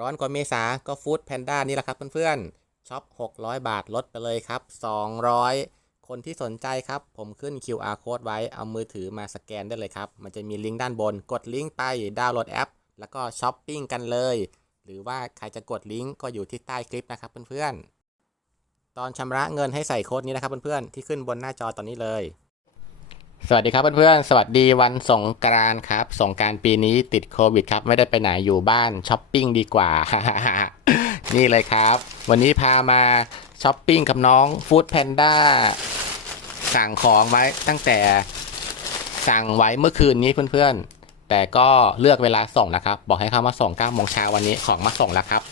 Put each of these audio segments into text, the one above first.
ร้อนกว่าเมษาก็ฟู้ดแพนด้านี่แหละครับเพื่อนๆช็อป 600 บาทลดไปเลยครับ 200 คนที่สนใจครับ ผมขึ้น QR code ไว้เอามือถือมาสแกนได้เลยครับ มันจะมีลิงก์ด้านบน กดลิงก์ไปดาวน์โหลดแอป แล้วก็ช้อปปิ้งกันเลย หรือว่าใครจะกดลิงก์ก็อยู่ที่ใต้คลิปนะครับเพื่อนๆตอนชำระเงินให้ใส่โค้ดนี้นะครับเพื่อนๆที่ขึ้นบนหน้าจอตอนนี้เลย สวัสดีครับเพื่อนๆ สวัสดีวันสงกรานครับ สงการปีนี้ติดโควิดครับ ไม่ได้ไปไหนอยู่บ้านช้อปปิ้งดีกว่า นี่เลยครับ วันนี้พามาช้อปปิ้งกับน้องฟู้ดแพนด้าสั่งของไว้ตั้งแต่สั่งไว้เมื่อคืนนี้เพื่อนๆ แต่ก็เลือกเวลาส่งนะครับ บอกให้เข้ามาส่ง9โมงเช้าวันนี้ของมาส่งแล้วครับ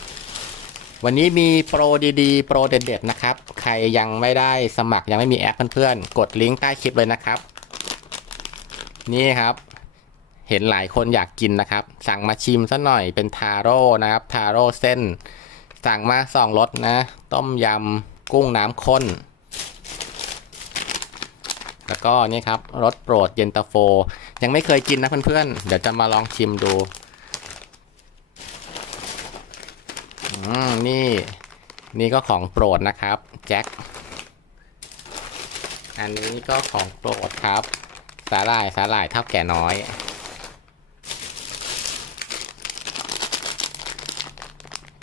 วันนี้มีโปรดีๆ โปรเด็ดๆนะครับ ใครยังไม่ได้สมัครยังไม่มีแอปเพื่อนๆ กดลิงก์ใต้คลิปเลยนะครับ นี่ครับ เห็นหลายคนอยากกินนะครับ สั่งมาชิมซะหน่อยเป็นทาโร่นะครับ ทาโร่เส้น สั่งมาสองรสนะ ต้มยำกุ้งน้ำข้น แล้วก็นี่ครับรสโปรดเย็นตาโฟ ยังไม่เคยกินนะเพื่อนๆ เดี๋ยวจะมาลองชิมดูอืมนี่นี่ก็ของโปรดนะครับแจ็ค อันนี้ก็ของโปรดครับ สาหร่ายสาหร่ายเท่าแก่น้อย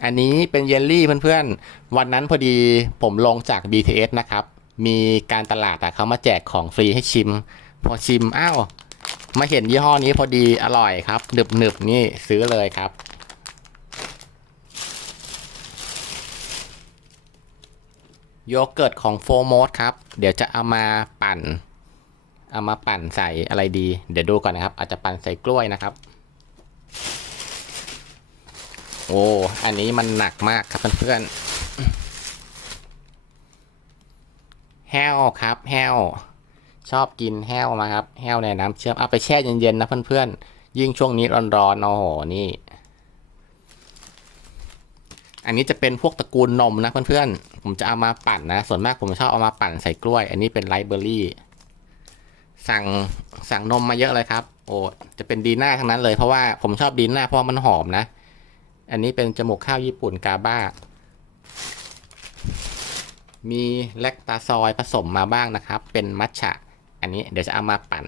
อันนี้เป็นเยลลี่เพื่อนๆ วันนั้นพอดีผมลงจาก BTS นะครับ มีการตลาดอะเขามาแจกของฟรีให้ชิม พอชิมอ้าวมาเห็นยี่ห้อนี้พอดีอร่อยครับหนึบหนึบนี่ซื้อเลยครับ โยเกิร์ตของโฟโมสครับ เดี๋ยวจะเอามาปั่น เอามาปั่นใส่อะไรดี เดี๋ยวดูก่อนนะครับ อาจจะปั่นใส่กล้วยนะครับ โอ้อันนี้มันหนักมากครับเพื่อนๆแห้วครับแห้วชอบกินแห้วมาครับแห้วในน้ำเชื่อมเอาไปแช่เย็นๆนะเพื่อนๆยิ่งช่วงนี้ร้อนๆโอ้โหนี่ อันนี้จะเป็นพวกตระกูลนมนะเพื่อนๆผมจะเอามาปั่นนะ ส่วนมากผมชอบเอามาปั่นใส่กล้วย อันนี้เป็นไลฟ์เบอร์รี่ สั่งสั่งนมมาเยอะเลยครับ โอ้จะเป็นดีน่าทั้งนั้นเลยเพราะว่าผมชอบดีน่าเพราะมันหอมนะ อันนี้เป็นจมูกข้าวญี่ปุ่นกาบ้า มีแลคตาซอยผสมมาบ้างนะครับ เป็นมัทฉะ อันนี้เดี๋ยวจะเอามาปั่น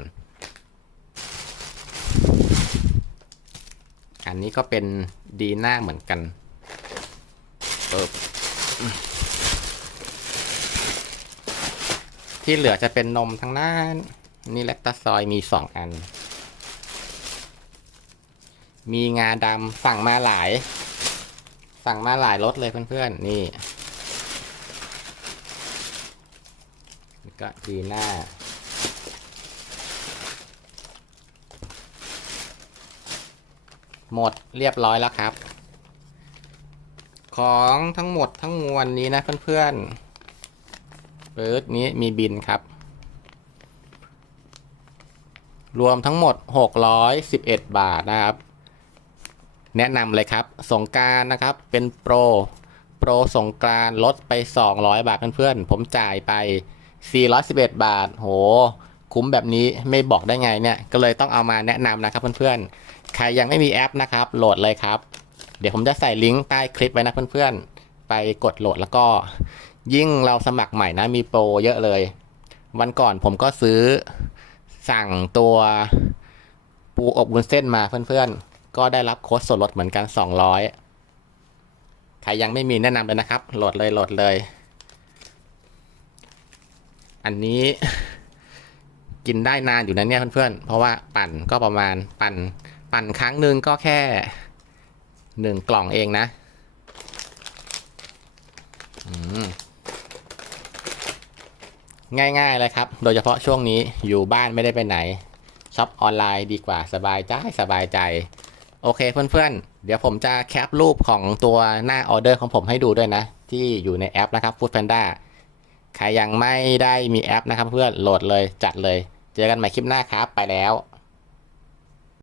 อันนี้ก็เป็นดีน่าเหมือนกันเปิบที่เหลือจะเป็นนมทั้งนั้น นี่แลคตาซอยมีสองอัน มีงาดำสั่งมาหลาย สั่งมาหลายรสเลยเพื่อนๆ นี่ก็ดีหน้าหมดเรียบร้อยแล้วครับ ของทั้งหมดทั้งมวลนี้นะเพื่อนๆเปิดนี้มีบินครับ รวมทั้งหมด 611 บาทนะครับ แนะนำเลยครับ สงการนะครับ เป็นโปร โปรสงกานต์ลดไป 200 บาทเพื่อนๆ ผมจ่ายไป 411 บาท โห คุ้มแบบนี้ไม่บอกได้ไงเนี่ย ก็เลยต้องเอามาแนะนำนะครับเพื่อนๆ ใครยังไม่มีแอปนะครับ โหลดเลยครับ เดี๋ยวผมจะใส่ลิงก์ใต้คลิปไว้นะเพื่อนๆ ไปกดโหลดแล้วก็ ยิ่งเราสมัครใหม่นะ มีโปรเยอะเลย วันก่อนผมก็ซื้อ สั่งตัวปูอบวุ้นเส้นมาเพื่อนๆ ก็ได้รับโค้ดส่วนลดเหมือนกัน 200 ใครยังไม่มีแนะนำเลยนะครับ โหลดเลยโหลดเลย อันนี้ กินได้นานอยู่นะเนี่ยเพื่อนๆ เพราะว่าปั่นก็ประมาณปั่น ปั่นครั้งหนึ่งก็แค่หนึ่งกล่องเองนะ อืม ง่ายๆเลยครับ โดยเฉพาะช่วงนี้อยู่บ้านไม่ได้ไปไหนช็อปออนไลน์ดีกว่าสบายใจสบายใจ โอเคเพื่อนๆ เดี๋ยวผมจะแคปรูปของตัวหน้าออเดอร์ของผมให้ดูด้วยนะ ที่อยู่ในแอปนะครับ Food Panda ใครยังไม่ได้มีแอปนะครับ เพื่อนโหลดเลยจัดเลย เจอกันใหม่คลิปหน้าครับไปแล้ว